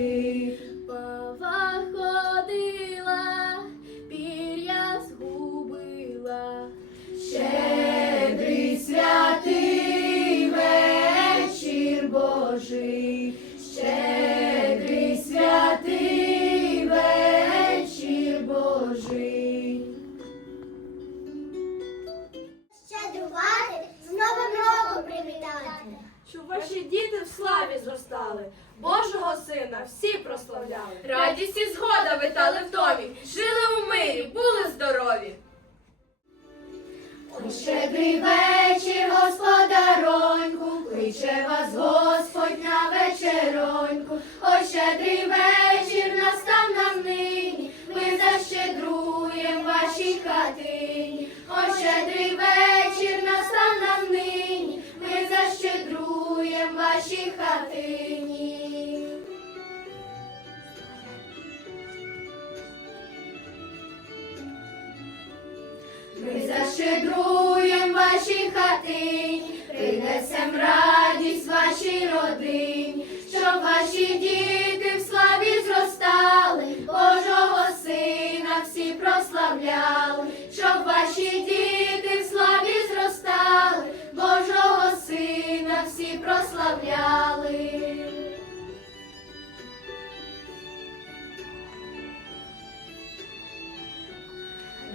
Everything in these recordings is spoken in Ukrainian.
You. Всі прославляли. Радість і згода витали в домі, жили у мирі, були здорові. Ой, щедрий вечір, господароньку, кличе вас Господь на вечероньку. Ой, щедрий вечір настав нам нині, ми защедруєм вашій хатині. Ой, щедрий вечір настав нам нині, ми защедруєм вашій хатині. Ми защедруєм вашій хатині, принесем радість вашій родині, щоб ваші діти в славі зростали, Божого сина всі прославляли, щоб ваші діти в славі зростали, Божого сина всі прославляли.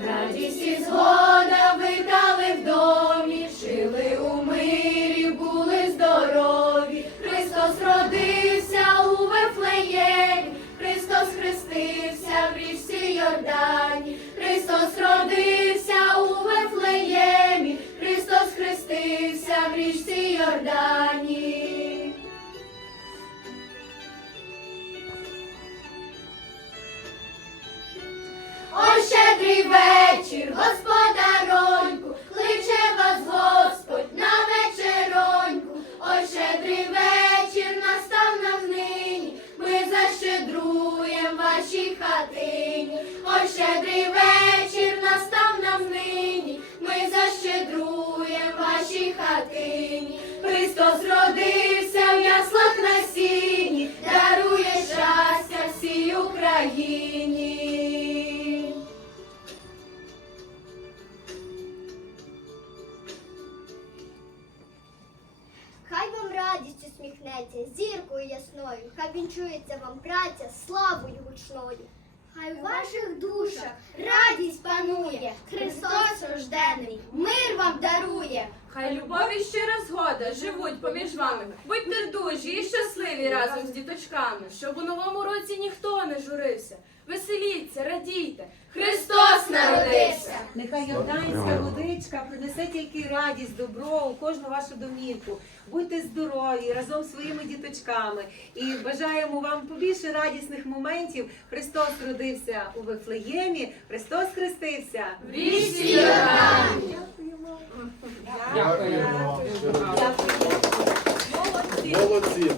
Радість і згода щедрий вечір, радість усміхнеться зіркою ясною, хай вінчується вам праця славою гучною. Хай у ваших душах радість панує, Христос рождений, мир вам дарує. Хай любов і щира згода живуть поміж вами. Будьте дужі і щасливі разом з діточками, щоб у новому році ніхто не журився. Веселіться, радійте. Христос народився! Нехай Йорданська водичка принесе тільки радість, добро у кожну вашу домівку. Будьте здорові разом з своїми діточками і бажаємо вам побільше радісних моментів. Христос родився у Вифлеємі, Христос хрестився. В річці Йордані! Дякую. Молодці.